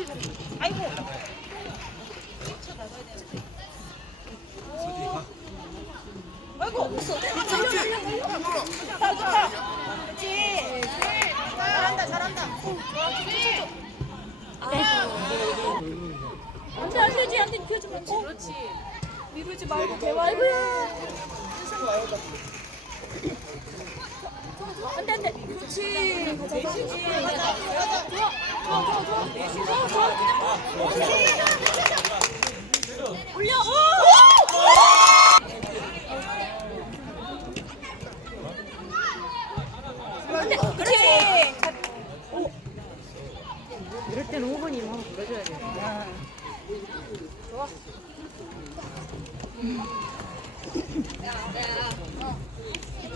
아이고 아이고 없어. 그렇지 그렇지. 좋다 그렇지. 잘한다 아지한테 비워주면 그렇지. 미루지 말고 대화해. 안돼 안돼 그렇지 가자 가자 좋아 좋아 좋아 좋아 좋아 좋아 올려 안돼 그렇지 이럴 때는 5번이 한번 불러줘야 돼.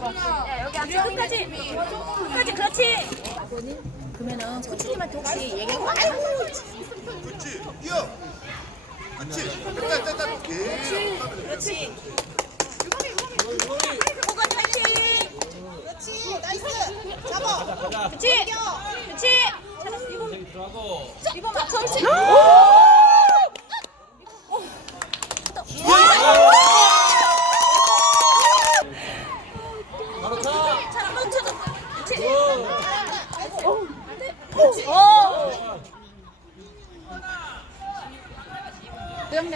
야, 여기 앉아 끝까지 끝까지 그렇지. 그러면은 코치님한테 혹시 얘기하고 아이고. 그렇지. 뛰어. 그렇지. 됐다 됐다 계속 그렇지. 호건 파이팅. 그렇지. 나이스. 잡아. 그렇지. 그렇지. 이번 맞춰 그렇지 잘안 멈춰줘 그렇지 그렇지 오 노영대관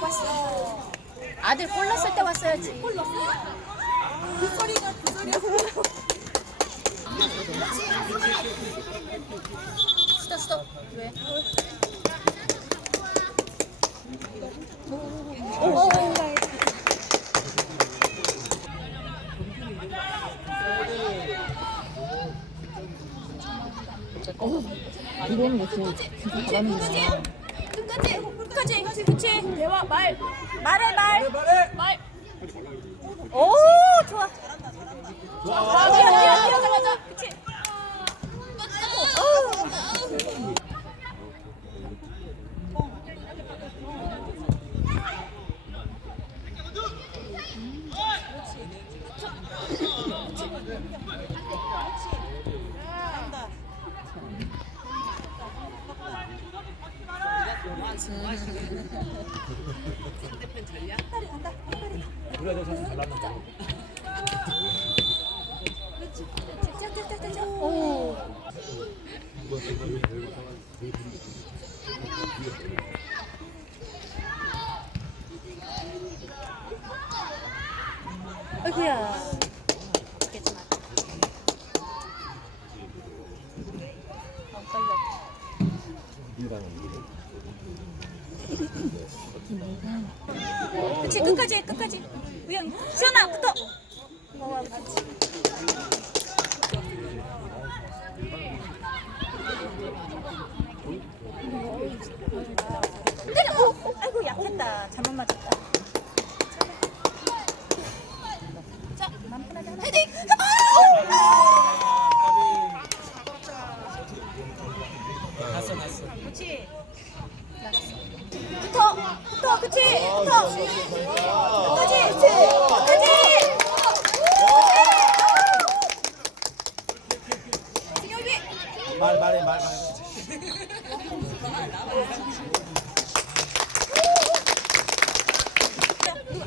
왔어. 아들 골 넣었을 때 왔어야지. 골 넣었어? 그 소리가 그 소리가. 스톱 스톱. 왜? 오, 오, 오. 이거는 뭐 진짜 진짜 잘하는 거야. 끝까지 끝까지 끝까지 그렇지 대화 말 말해 말 말. 오 좋아. 좋아 뛰어 뛰어 뛰어 가자 그렇지. 오. 아이고야. 죽겠지만. 어, 떨려. 그치 끝까지 해, 끝까지 우영 시원아 붙어 어, 그치. 때려 오, 오, 아이고 약했다 잘못 맞았다 자 맘 편하게 하나 헤딩 났어 났어 그렇지 나갔어 붙어 붙어 그치 붙어 끝까지 끝까지 승엽이 말 말해 말 말.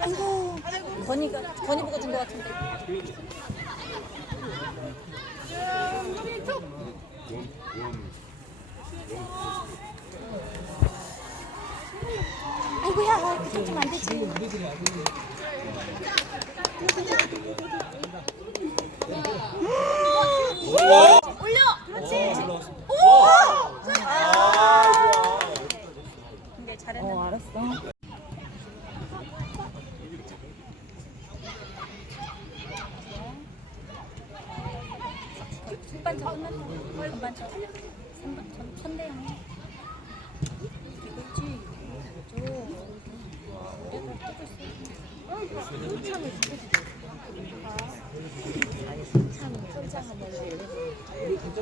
아이고 건이가 건이 보고 준 것 같은데 아이고야 그쪽 좀안 되지 올려 그렇지 오 아. 근데 잘했네 어 알았어. 선반전 끝났어. 선반전. 선반전 천대 영. 이거지.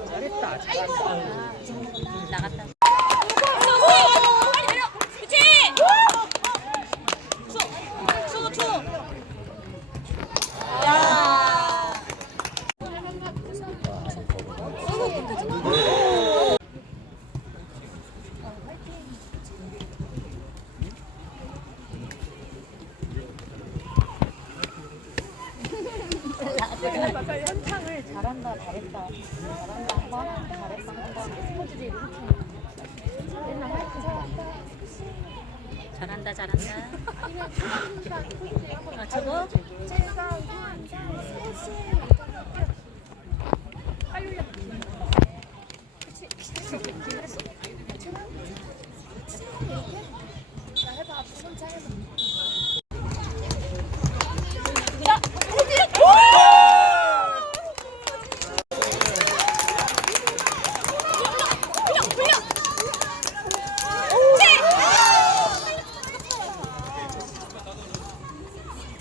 잘했다. 잘했다. 나갔다. 빨리 내려. 그렇지. 추, 추, 추. 야. 잘한다 잘했다 잘한다 한번 잘했다 한번 스포츠지 루틴 맨날 화이팅 잘한다 잘한다. 아 저거? 야, 불려, 불려.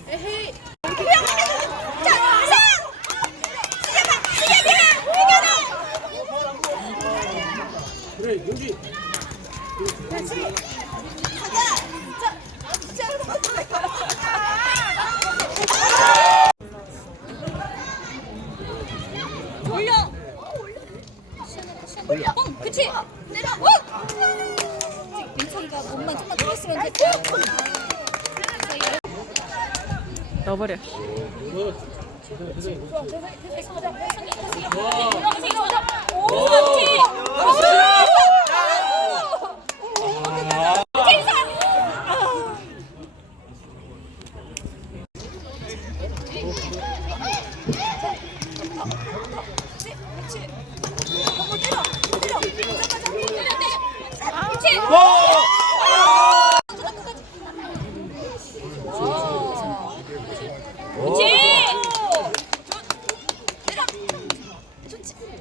에헤이. 자, 상! 시작하! 시작해! 이겨라! 그래 윤지 돌려. 돌려. 응, 그치. 내려. 응. 민철이가 몸만 좀만 들었으면 됐고. 넣어버려.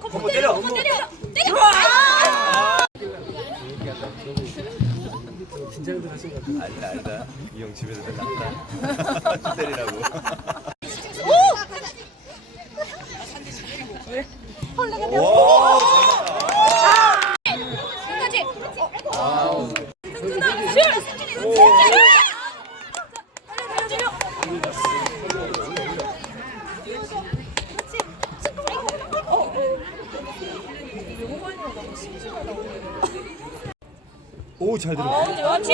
한번 때려. 한번 때려. 때려. 긴장들 하신 것 같아 아니다 아니다 이 형 집에서 냈다 때리라고 오! 끝까지. 오잘 들어 그렇지.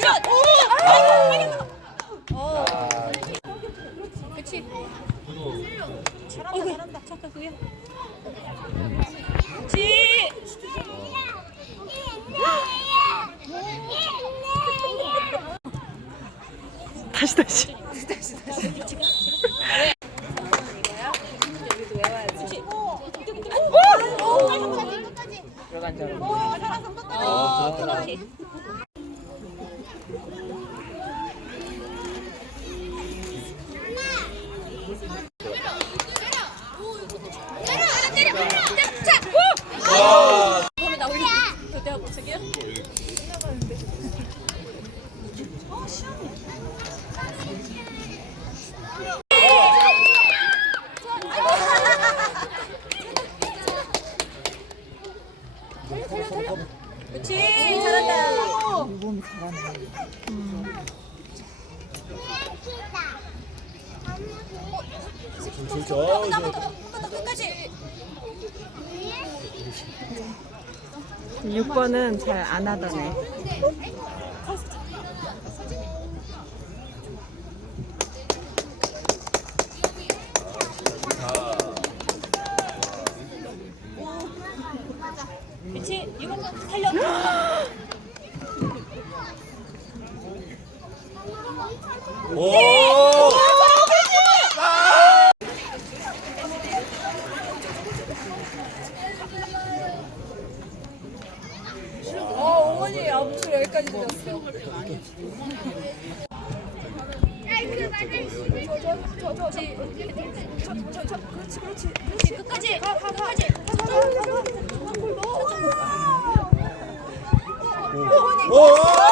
슛. 오. 그렇지. 잘한다, 잘한다. 잠깐 그게. 그렇지. 다시 다시 들어간 줄 알았네 어, 그렇지. 때려, 그렇지, 잘한다. 유범이 잘하네 진짜 한번 더, 한번 더 끝까지. 6번은 잘 안 하더네 그렇지, 이거 살려. 오! 어머니 아무튼 여기까지 들었어. 저저저저저저저 그렇지 그렇지 그렇지 끝까지 가가 끝까 오! 오!